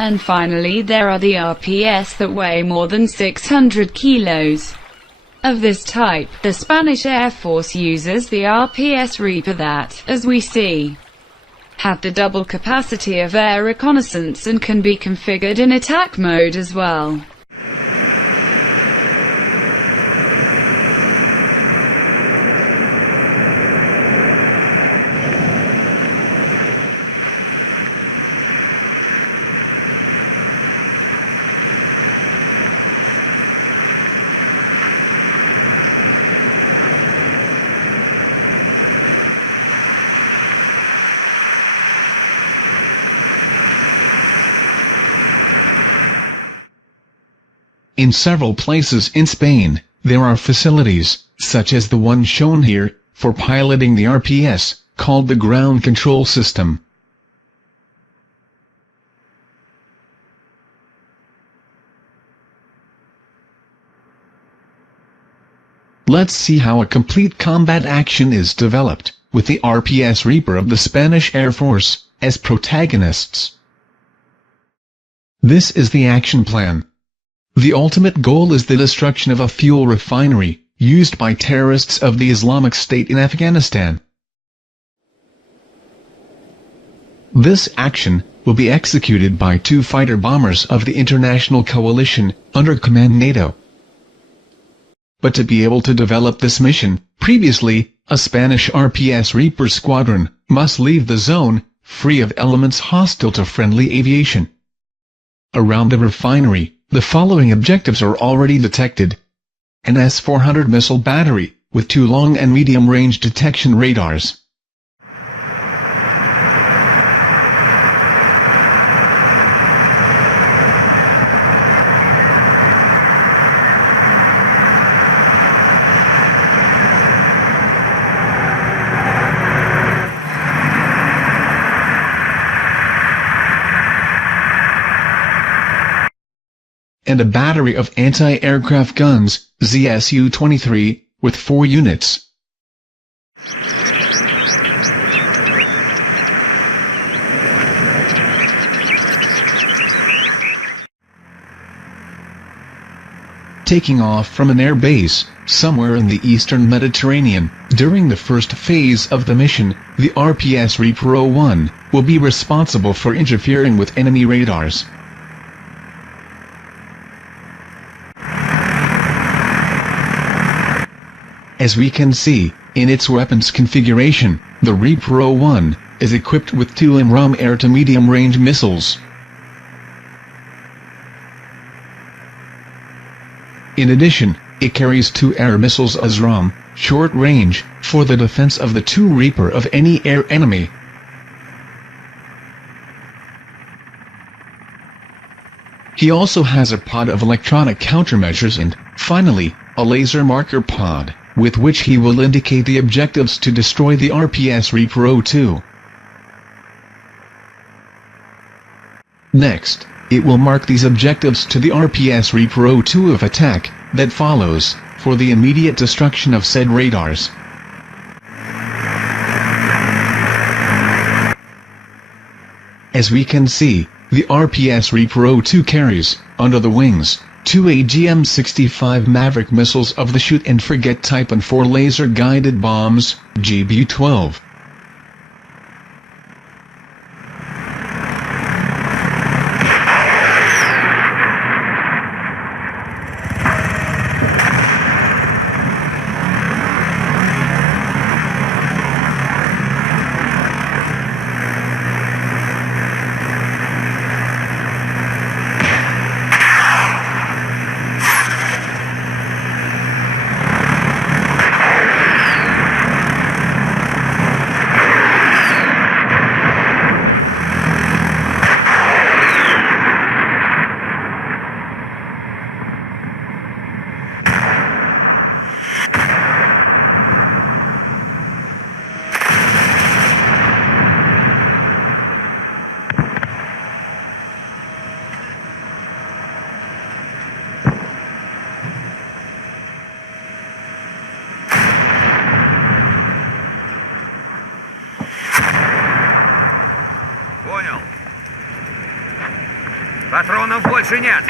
And finally there are the RPS that weigh more than 600 kilos. Of this type, the Spanish Air Force uses the RPS Reaper that, as we see, have the double capacity of air reconnaissance and can be configured in attack mode as well. In several places in Spain, there are facilities, such as the one shown here, for piloting the RPS, called the ground control system. Let's see how a complete combat action is developed, with the RPS Reaper of the Spanish Air Force as protagonists. This is the action plan. The ultimate goal is the destruction of a fuel refinery, used by terrorists of the Islamic State in Afghanistan. This action will be executed by 2 fighter bombers of the international coalition, under command NATO. But to be able to develop this mission, previously, a Spanish RPS Reaper squadron must leave the zone, free of elements hostile to friendly aviation. Around the refinery, the following objectives are already detected. An S-400 missile battery, with 2 long and medium-range detection radars. And a battery of anti-aircraft guns, ZSU-23, with 4 units. Taking off from an air base, somewhere in the eastern Mediterranean, during the first phase of the mission, the RPS Reaper 01 will be responsible for interfering with enemy radars. As we can see, in its weapons configuration, the Reaper 01 is equipped with 2 ARMA air-to-medium range missiles. In addition, it carries 2 air missiles as ARMA, short range, for the defense of the 2 Reaper of any air enemy. He also has a pod of electronic countermeasures and, finally, a laser marker pod, with which he will indicate the objectives to destroy the RPS Reaper 02. Next, it will mark these objectives to the RPS Reaper 02 of attack, that follows, for the immediate destruction of said radars. As we can see, the RPS Reaper 02 carries, under the wings, 2 AGM-65 Maverick missiles of the shoot-and-forget type and 4 laser-guided bombs, GBU-12. Патронов больше нет.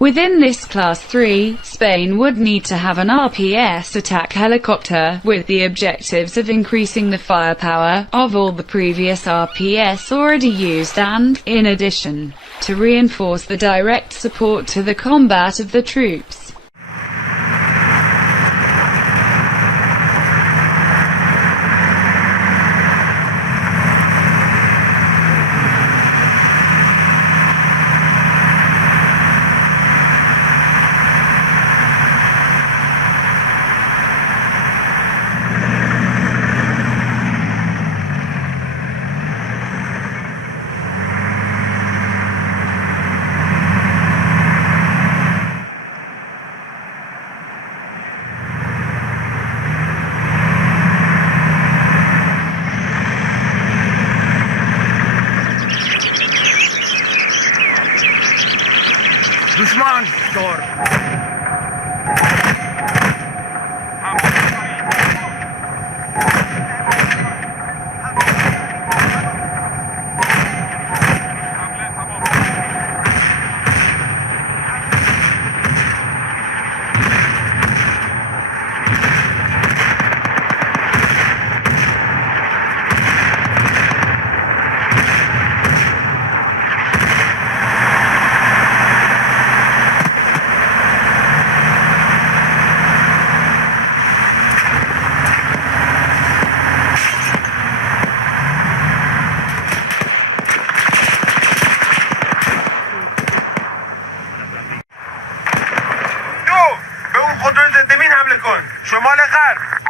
Within this Class 3, Spain would need to have an RPS attack helicopter, with the objectives of increasing the firepower of all the previous RPS already used and, in addition, to reinforce the direct support to the combat of the troops. Düşman doğru. شمال غرب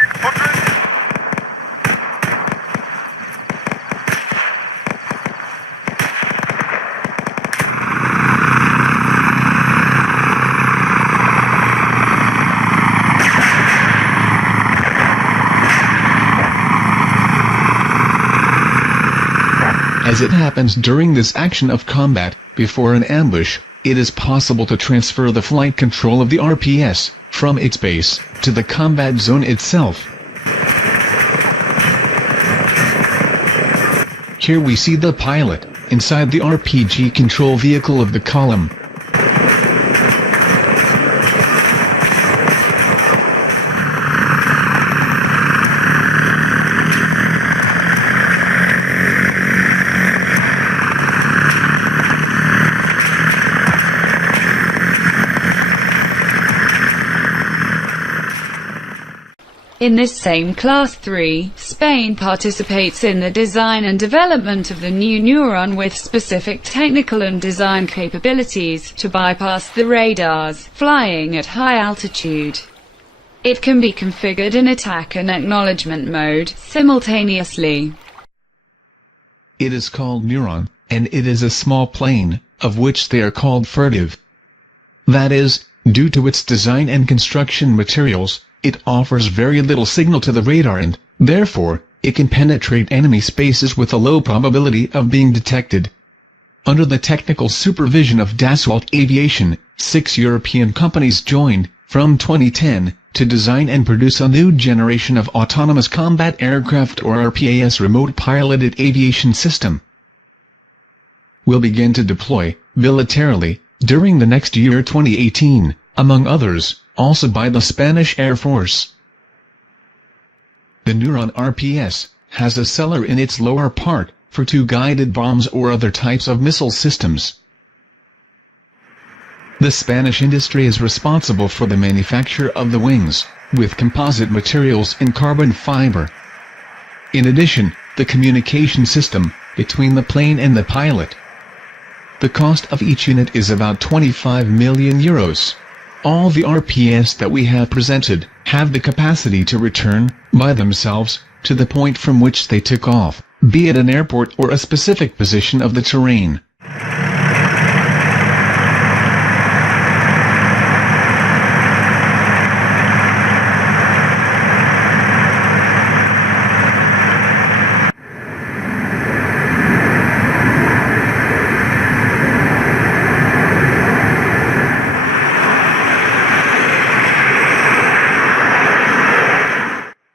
As it happens during this action of combat, before an ambush, it is possible to transfer the flight control of the RPS from its base to the combat zone itself. Here we see the pilot inside the RPG control vehicle of the column. In this same Class 3, Spain participates in the design and development of the new neuron with specific technical and design capabilities to bypass the radars, flying at high altitude. It can be configured in attack and acknowledgement mode, simultaneously. It is called neuron, and it is a small plane, of which they are called furtive. That is, due to its design and construction materials, it offers very little signal to the radar and, therefore, it can penetrate enemy spaces with a low probability of being detected. Under the technical supervision of Dassault Aviation, 6 European companies joined, from 2010, to design and produce a new generation of autonomous combat aircraft or RPAS remote piloted aviation system. Will begin to deploy, militarily, during the next year 2018, among others, also by the Spanish Air Force. The Neuron RPS has a cellar in its lower part, for 2 guided bombs or other types of missile systems. The Spanish industry is responsible for the manufacture of the wings, with composite materials and carbon fiber. In addition, the communication system, between the plane and the pilot. The cost of each unit is about 25 million euros. All the RPS that we have presented have the capacity to return, by themselves, to the point from which they took off, be it an airport or a specific position of the terrain.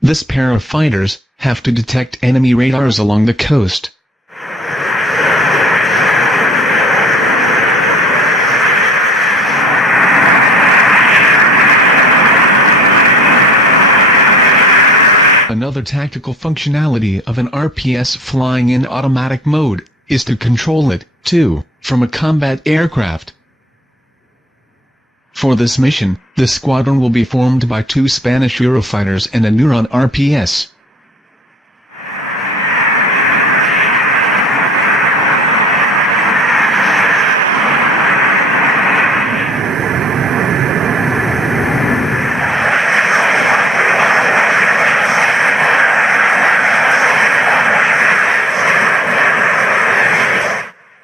This pair of fighters have to detect enemy radars along the coast. Another tactical functionality of an RPS flying in automatic mode is to control it, too, from a combat aircraft. For this mission, the squadron will be formed by 2 Spanish Eurofighters and a Neuron RPS.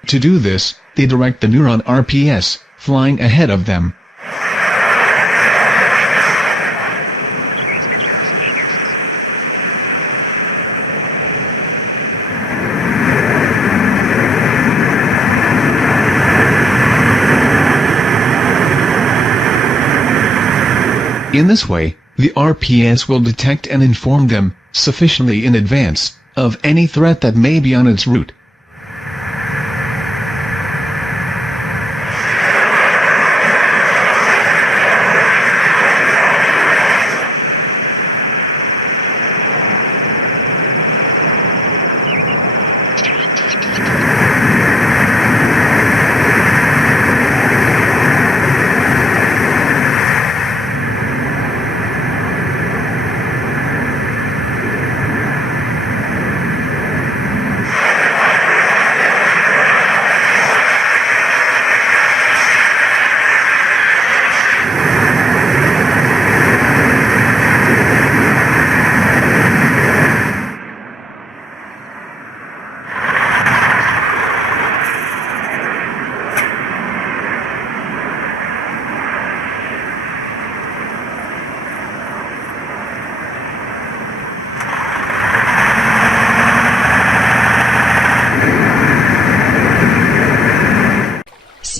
To do this, they direct the Neuron RPS, flying ahead of them. In this way, the RPS will detect and inform them, sufficiently in advance, of any threat that may be on its route.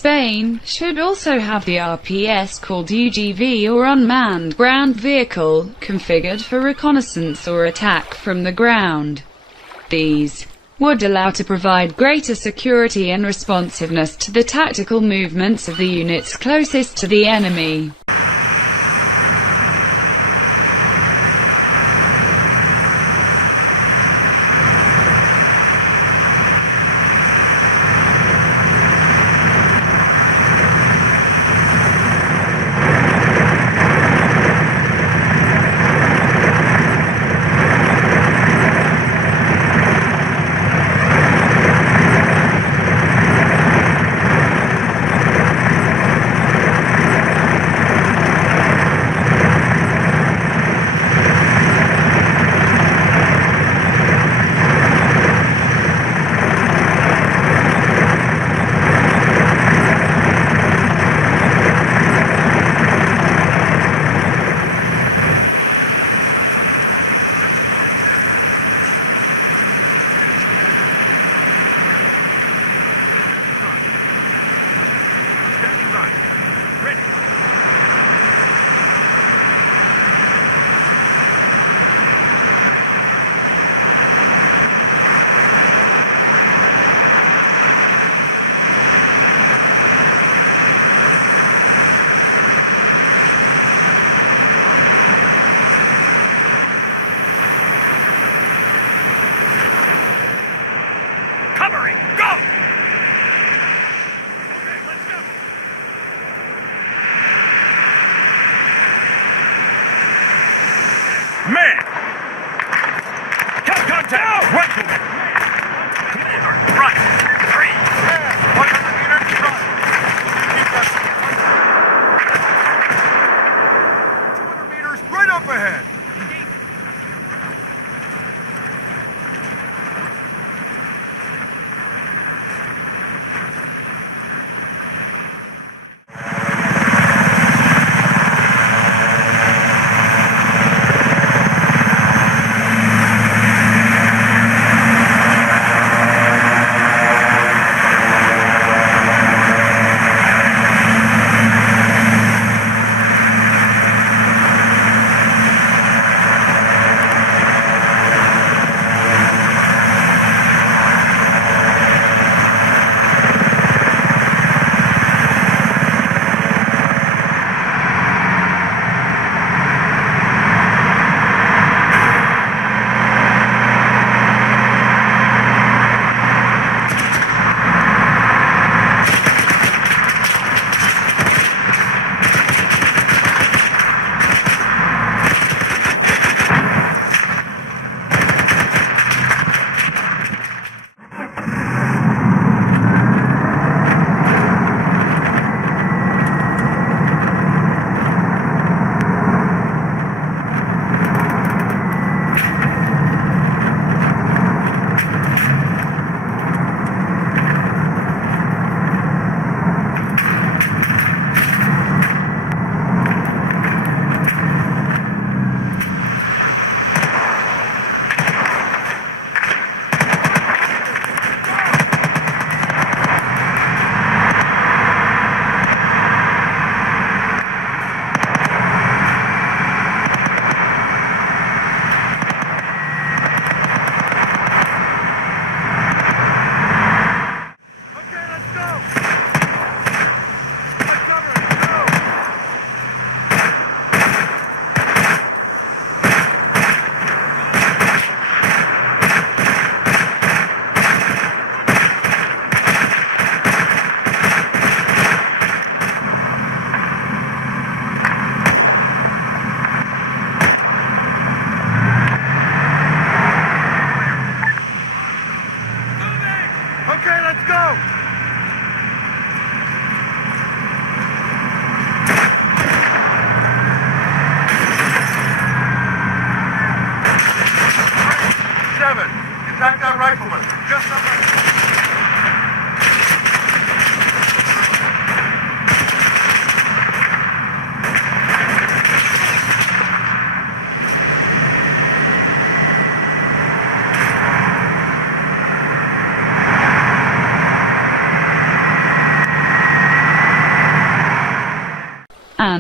Spain should also have the RPS called UGV or Unmanned Ground Vehicle, configured for reconnaissance or attack from the ground. These would allow to provide greater security and responsiveness to the tactical movements of the units closest to the enemy.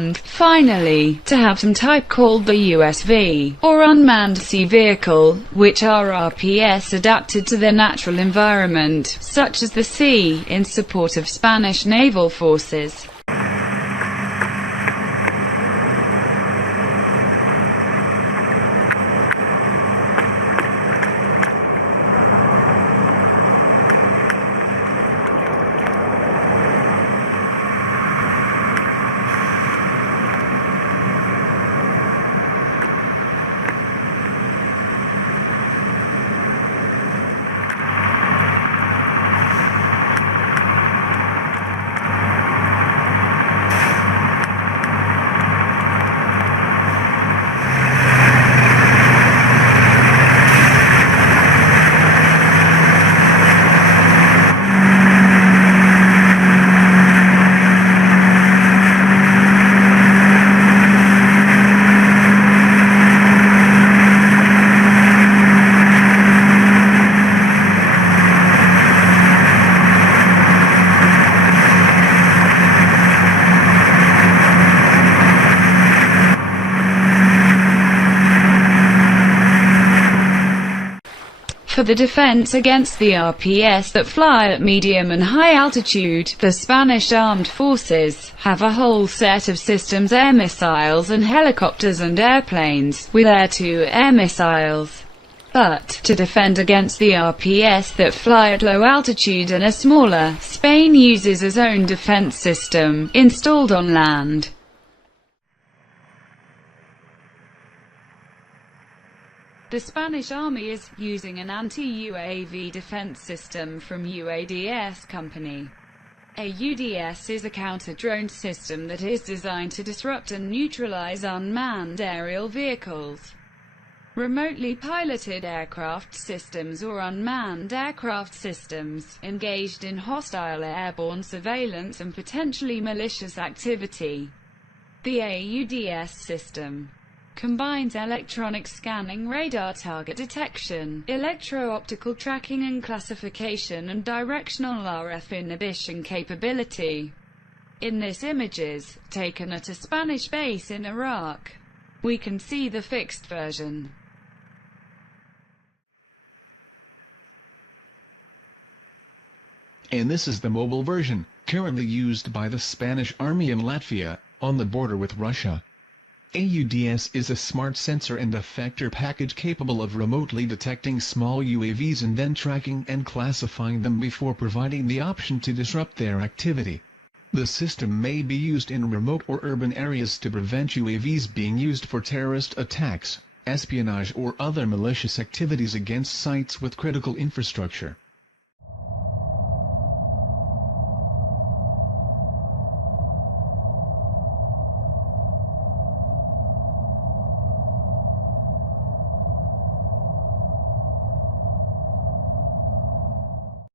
and, finally, to have some type called the USV, or unmanned sea vehicle, which are RPS adapted to their natural environment, such as the sea, in support of Spanish naval forces. For the defense against the RPS that fly at medium and high altitude, the Spanish armed forces have a whole set of systems: air missiles and helicopters and airplanes, with air-to-air missiles. But, to defend against the RPS that fly at low altitude and are smaller, Spain uses its own defense system, installed on land. The Spanish Army is using an anti-UAV defense system from UADS company. A UDS is a counter-drone system that is designed to disrupt and neutralize unmanned aerial vehicles, remotely piloted aircraft systems or unmanned aircraft systems, engaged in hostile airborne surveillance and potentially malicious activity. The AUDS system combines electronic scanning, radar target detection, electro-optical tracking and classification, and directional RF inhibition capability. In this images, taken at a Spanish base in Iraq, we can see the fixed version. And this is the mobile version, currently used by the Spanish Army in Latvia, on the border with Russia. AUDS is a smart sensor and effector package capable of remotely detecting small UAVs and then tracking and classifying them before providing the option to disrupt their activity. The system may be used in remote or urban areas to prevent UAVs being used for terrorist attacks, espionage or other malicious activities against sites with critical infrastructure.